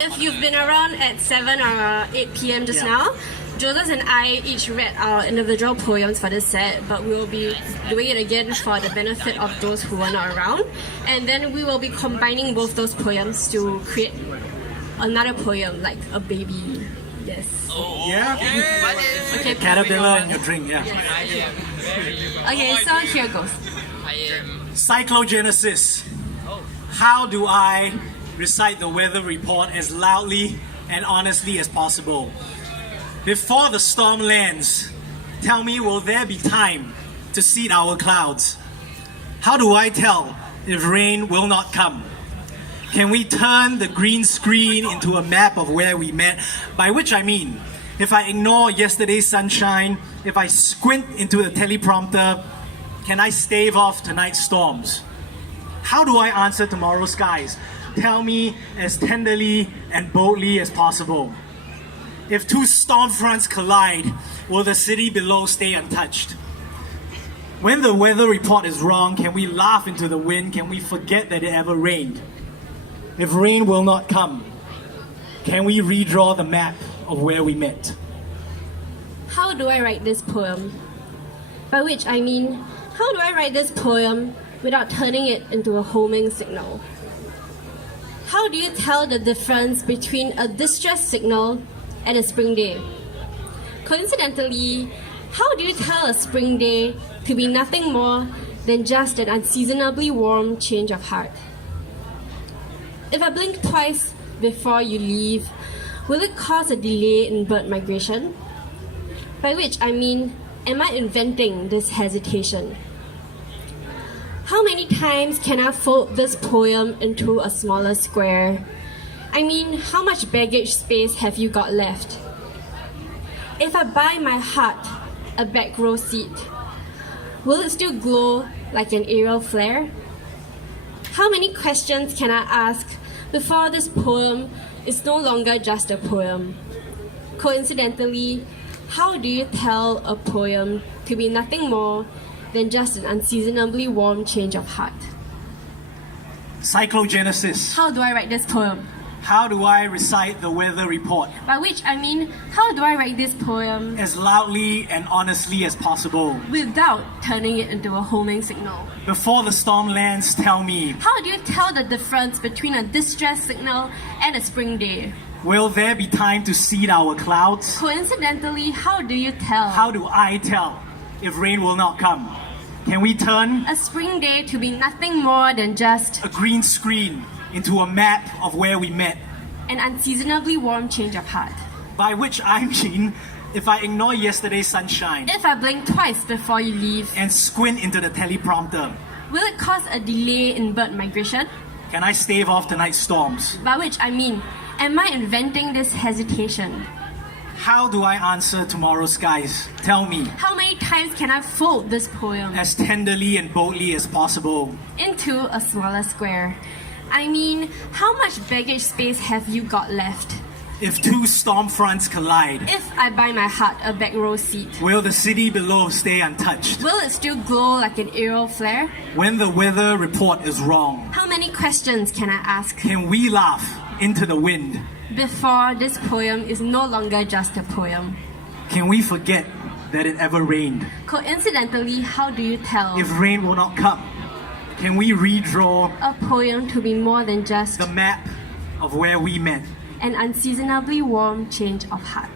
If you've been around at 7 or 8 p.m. just now, Joseph and I each read our individual poems for this set, but we will be doing it again for the benefit of those who are not around. And then we will be combining both those poems to create another poem, like a baby. Yes. Yeah? Okay. Caterpillar in your drink, yeah. Okay, so here goes. Cyclogenesis. How do I recite the weather report as loudly and honestly as possible? Before the storm lands, tell me, will there be time to seed our clouds? How do I tell if rain will not come? Can we turn the green screen into a map of where we met? By which I mean, if I ignore yesterday's sunshine, if I squint into the teleprompter, can I stave off tonight's storms? How do I answer tomorrow's skies? Tell me as tenderly and boldly as possible. If two storm fronts collide, will the city below stay untouched? When the weather report is wrong, can we laugh into the wind? Can we forget that it ever rained? If rain will not come, can we redraw the map of where we met? How do I write this poem? By which I mean, how do I write this poem without turning it into a homing signal? How do you tell the difference between a distress signal and a spring day? Coincidentally, how do you tell a spring day to be nothing more than just an unseasonably warm change of heart? If I blink twice before you leave, will it cause a delay in bird migration? By which I mean, am I inventing this hesitation? How many times can I fold this poem into a smaller square? I mean, how much baggage space have you got left? If I buy my heart a back row seat, will it still glow like an aerial flare? How many questions can I ask before this poem is no longer just a poem? Coincidentally, how do you tell a poem to be nothing more than just an unseasonably warm change of heart? Cyclogenesis. How do I write this poem? How do I recite the weather report? By which I mean, how do I write this poem As loudly and honestly as possible. without turning it into a homing signal? Before the storm lands, tell me, How do you tell the difference between a distress signal and a spring day? will there be time to seed our clouds? Coincidentally, how do you tell How do I tell if rain will not come? Can we turn a spring day to be nothing more than just a green screen into a map of where we met? an unseasonably warm change of heart? By which I mean, if I ignore yesterday's sunshine If I blink twice before you leave, and squint into the teleprompter, will it cause a delay in bird migration? can I stave off tonight's storms? By which I mean, am I inventing this hesitation? How do I answer tomorrow's skies? Tell me, How many times can I fold this poem as tenderly and boldly as possible. into a smaller square? I mean, how much baggage space have you got left? If two storm fronts collide, If I buy my heart a back row seat, will the city below stay untouched? will it still glow like an aerial flare? When the weather report is wrong, How many questions can I ask can we laugh into the wind? before this poem is no longer just a poem? Can we forget that it ever rained? Coincidentally, how do you tell If rain will not come, can we redraw a poem to be more than just the map of where we met? an unseasonably warm change of heart?